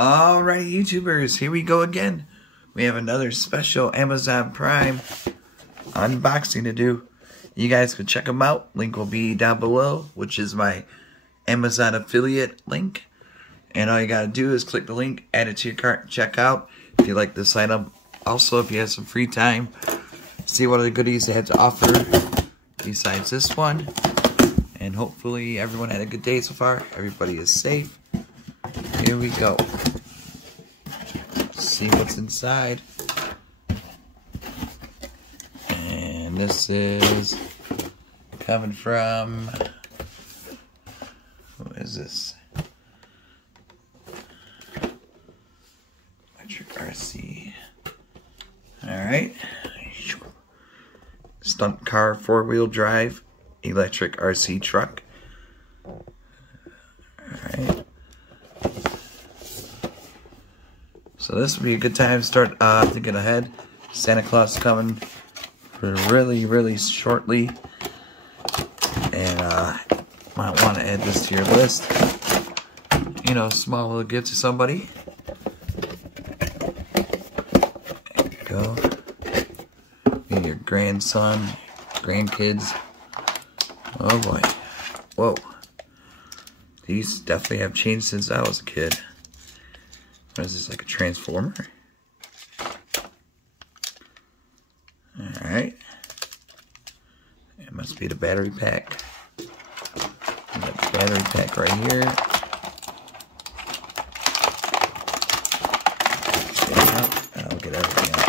Alright, YouTubers, here we go again. We have another special Amazon Prime unboxing to do. You guys can check them out. Link will be down below, which is my Amazon affiliate link. And all you gotta do is click the link, add it to your cart, and check out if you'd like to sign up. Also, if you have some free time, see what other goodies they have to offer besides this one. And hopefully everyone had a good day so far. Everybody is safe. Here we go. Let's see what's inside. And this is coming from, who is this? Electric RC. Alright. Stunt car, 4-wheel drive, electric RC truck. Alright. So this would be a good time to start thinking ahead. Santa Claus is coming really shortly. And might want to add this to your list. You know, small little gift to somebody. There you go. And your grandson, grandkids. Oh boy. Whoa. These definitely have changed since I was a kid. What is this, like a transformer? Alright. It must be the battery pack. And the battery pack right here. I'll get everything out.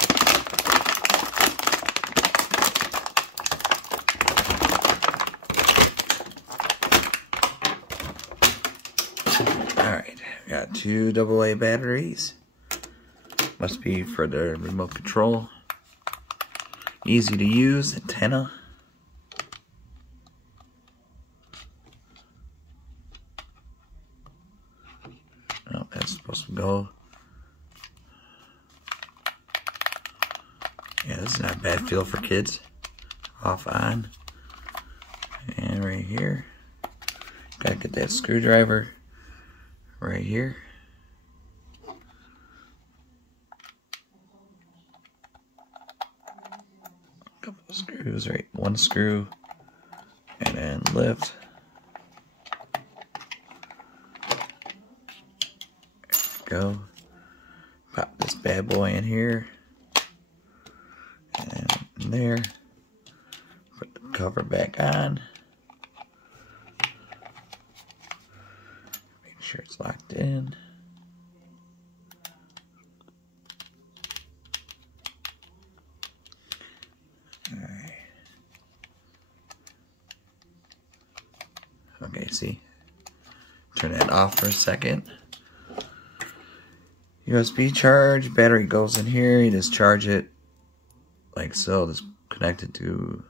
Alright. Got 2 AA batteries. Must be for the remote control. Easy to use antenna. Oh, that's supposed to go. Yeah, this is not a bad feel for kids. Off on. And right here. Gotta get that screwdriver. Right here. A couple of screws, right? One screw. And then lift. There we go. Pop this bad boy in here. And in there. Put the cover back on. Sure it's locked in. Alright. Okay, see? Turn that off for a second. USB charge, battery goes in here, you just charge it like so. Just connect it to,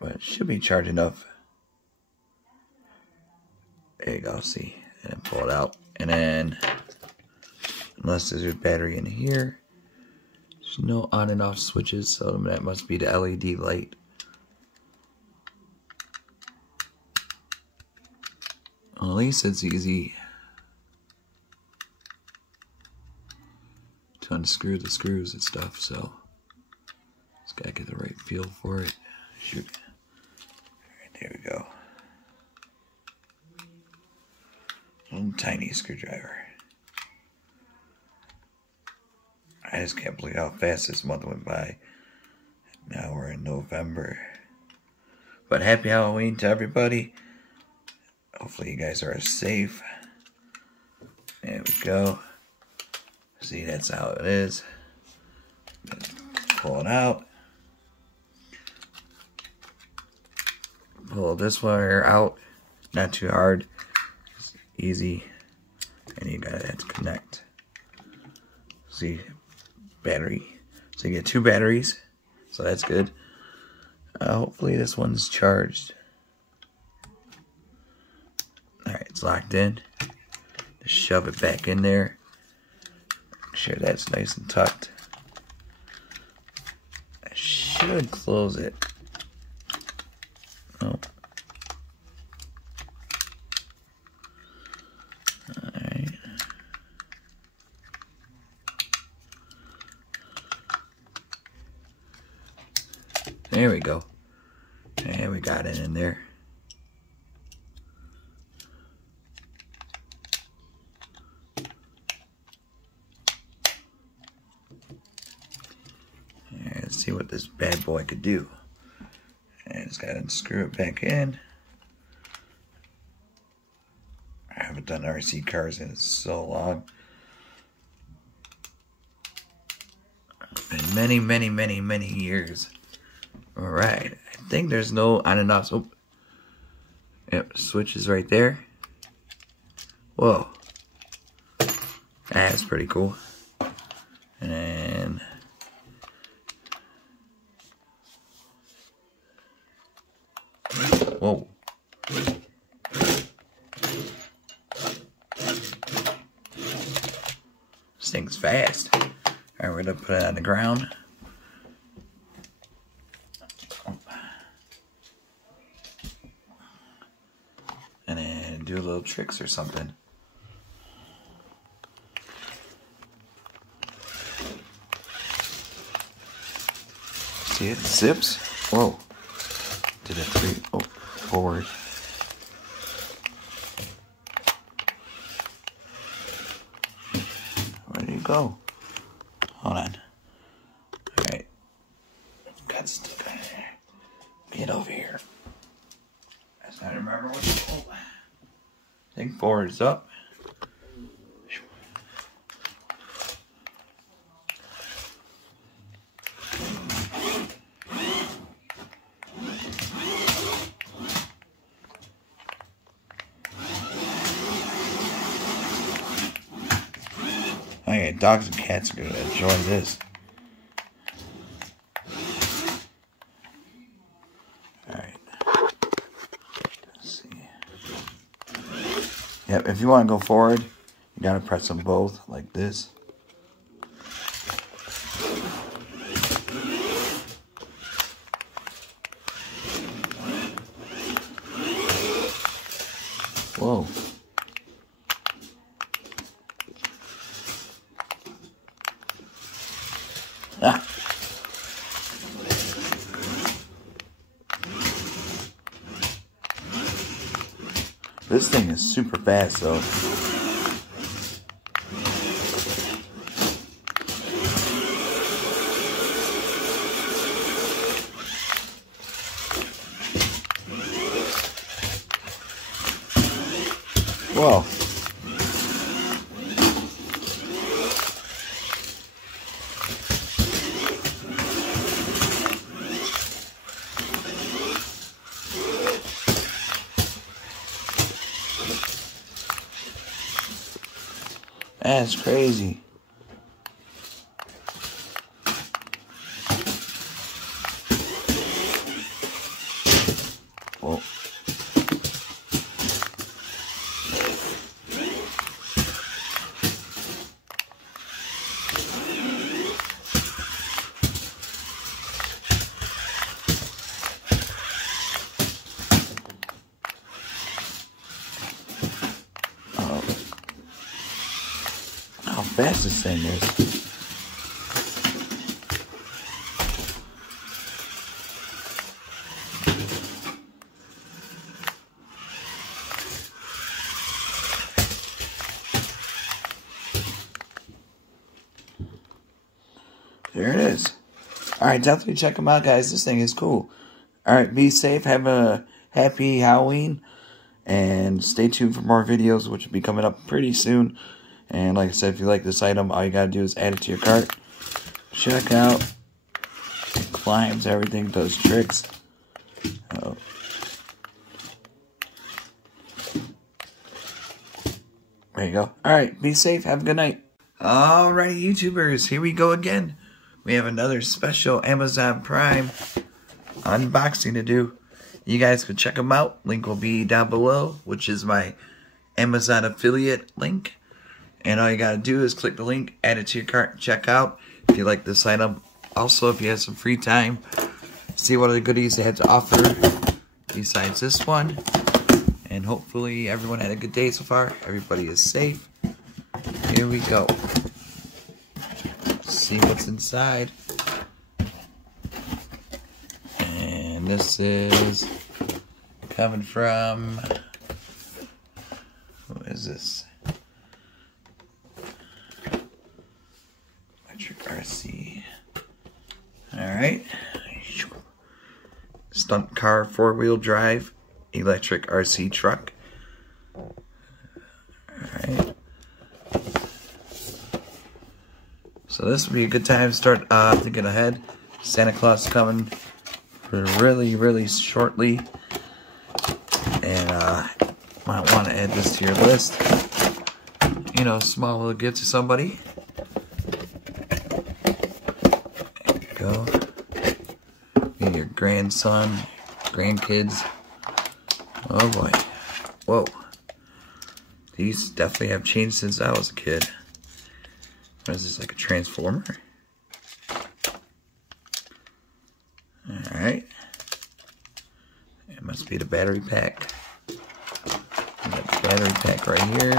but it should be charged enough. There you go, see, and then pull it out, and then, unless there's a battery in here, there's no on and off switches, so that must be the LED light. Well, at least it's easy to unscrew the screws and stuff, so just gotta get the right feel for it. Shoot. Alright, there we go. Little tiny screwdriver. I just can't believe how fast this month went by. Now we're in November. But happy Halloween to everybody. Hopefully you guys are safe. There we go. See, that's how it is. Pull it out. Pull this wire out. Not too hard. Easy, and you gotta have to connect. See, battery. So you get 2 batteries, so that's good. Hopefully this one's charged. Alright, it's locked in. Just shove it back in there. Make sure that's nice and tucked. I should close it. Oh. There we go. And we got it in there. And let's see what this bad boy could do. And just gotta screw it back in. I haven't done RC cars in so long. In many years. Alright. I think there's no on and off. Oh. Yep, switch is right there. Whoa. That's pretty cool. And then whoa. This thing's fast. Alright, we're gonna put it on the ground. And then do little tricks or something. See it? Zips? Whoa. Did it three? Oh, forward. Where do you go? Hold on. Alright. Got stuck on there. Get over here. I don't remember what to do. I think forward is up. Okay, dogs and cats are going to enjoy this. Alright. Let's see. Yep, if you want to go forward, you got to press them both like this. Whoa. Ah. This thing is super fast though. Whoa. That's crazy. Whoa. How fast this thing is. There it is. Alright, definitely check them out, guys. This thing is cool. Alright, be safe. Have a happy Halloween. And stay tuned for more videos, which will be coming up pretty soon. And like I said, if you like this item, all you gotta do is add it to your cart. Check out. It climbs, everything, does tricks. Oh. There you go. Alright, be safe. Have a good night. Alrighty, YouTubers, here we go again. We have another special Amazon Prime unboxing to do. You guys can check them out. Link will be down below, which is my Amazon affiliate link. And all you gotta do is click the link, add it to your cart, and check out if you like this item. Also, if you have some free time, see what other goodies they have to offer besides this one. And hopefully everyone had a good day so far. Everybody is safe. Here we go. Let's see what's inside. And this is coming from, who is this? Electric RC. Alright. Stunt car, 4-wheel drive, electric RC truck. Alright. So this would be a good time to start thinking ahead. Santa Claus is coming really shortly. And might want to add this to your list. You know, small little gift to somebody. There you go. And your grandson, grandkids. Oh boy. Whoa. These definitely have changed since I was a kid. What is this, like a transformer? Alright. It must be the battery pack. We got the battery pack right here.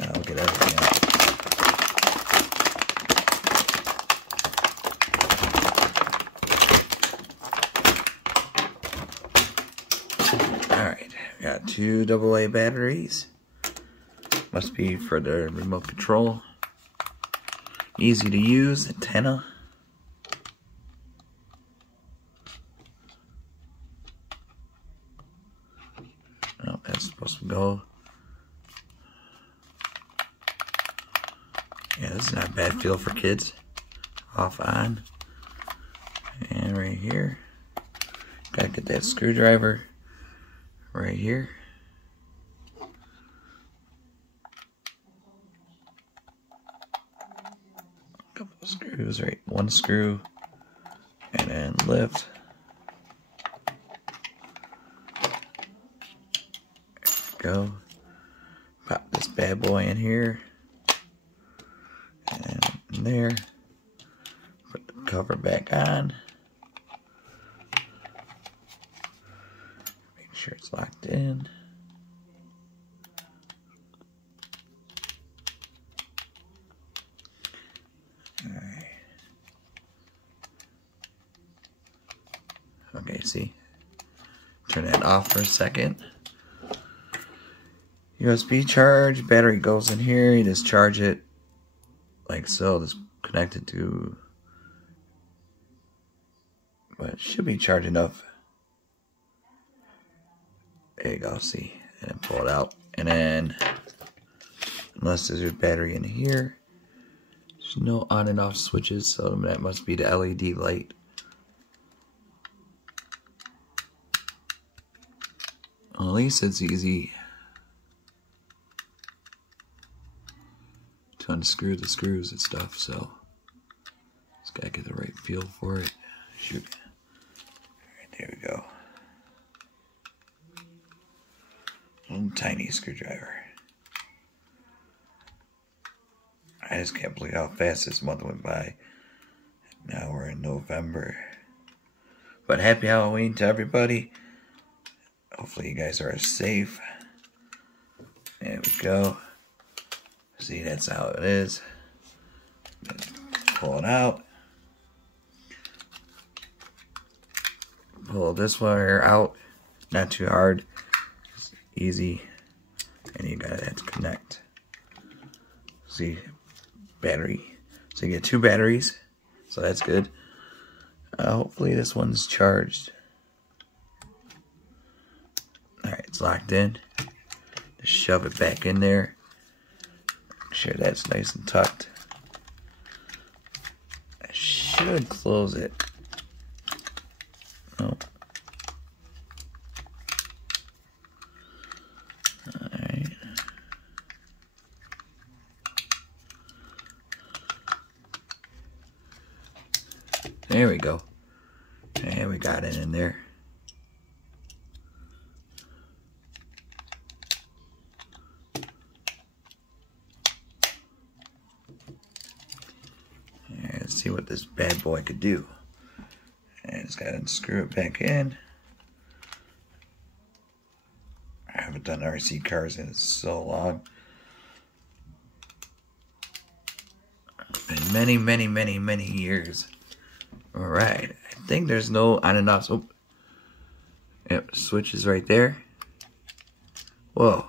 I'll get everything out. Alright, we got 2 AA batteries. Must be for the remote control. Easy to use, antenna. Oh, that's supposed to go. Yeah, this is not a bad feel for kids. Off, on. And right here. Gotta get that screwdriver right here. Couple of screws, right? One screw. And then lift. There we go. Pop this bad boy in here. And in there. Put the cover back on. Make sure it's locked in. Alright. Okay, see? Turn that off for a second. USB charge, battery goes in here, you just charge it like so, just connected to, but it should be charged enough. There you go, see, and then pull it out, and then, unless there's a battery in here, there's no on and off switches, so that must be the LED light. Well, at least it's easy to unscrew the screws and stuff, so just gotta get the right feel for it. Shoot. Alright, there we go. Little tiny screwdriver. I just can't believe how fast this month went by. Now we're in November. But happy Halloween to everybody. Hopefully you guys are safe. There we go. See, that's how it is. Pull it out. Pull this wire out. Not too hard. Just easy. And you gotta have to connect. See, battery. So you get 2 batteries. So that's good. Hopefully this one's charged. Alright, it's locked in. Just shove it back in there. Make sure that's nice and tucked. I should close it. Oh. Alright. There we go. And we got it in there. See what this bad boy could do. And just gotta screw it back in. I haven't done RC cars in so long. in many, many, many, many years. Alright, I think there's no on and off. Oh, yep, switch is right there. Whoa,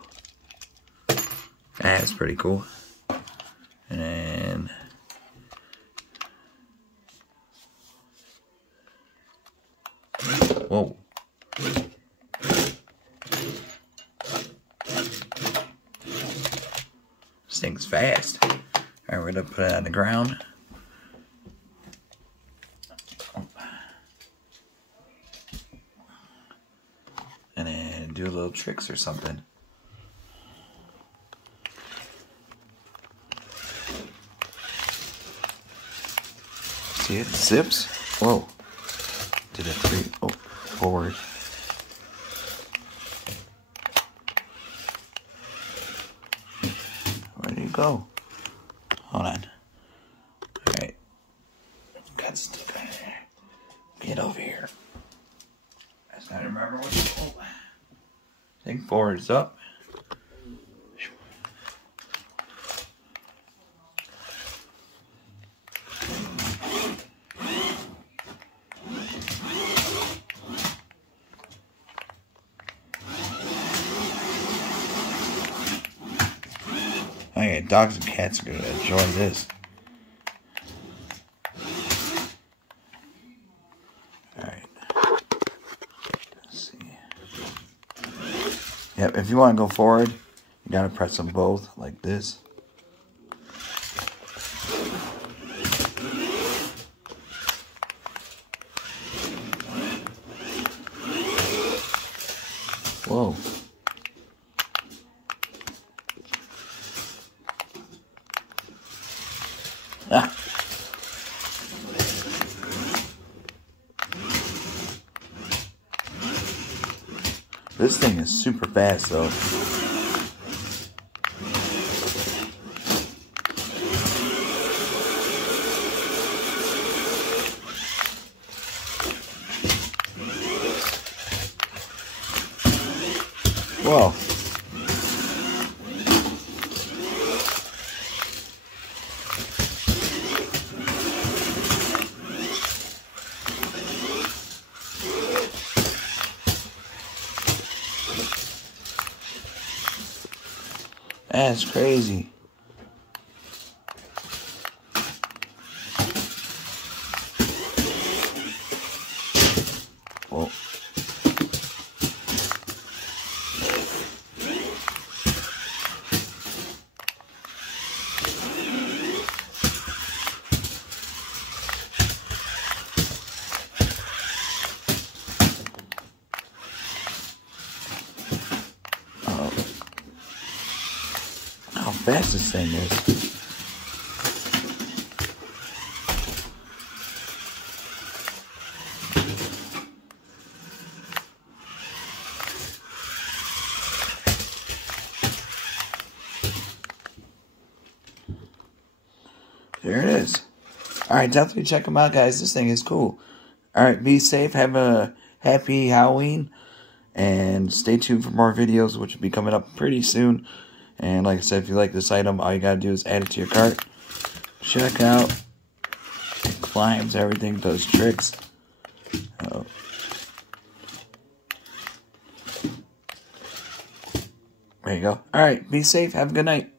that's pretty cool. And then whoa. This thing's fast. Alright, we're gonna put it on the ground. And then do little tricks or something. See it zips? Whoa. Did it forward. Where did you go? Hold on. Alright. Got stuck on there. Get over here. I don't remember what to do. I think forward is up. Okay, dogs and cats are gonna enjoy this. Alright. Let's see. Yep, if you want to go forward, you gotta press them both like this. Whoa. Ah. This thing is super fast though. Whoa. That's crazy. Whoa. How fast this thing is. There it is. Alright, definitely check them out, guys. This thing is cool. Alright, be safe. Have a happy Halloween. And stay tuned for more videos, which will be coming up pretty soon. And like I said, if you like this item, all you gotta do is add it to your cart. Check out. It climbs everything, does tricks. Oh. There you go. Alright, be safe. Have a good night.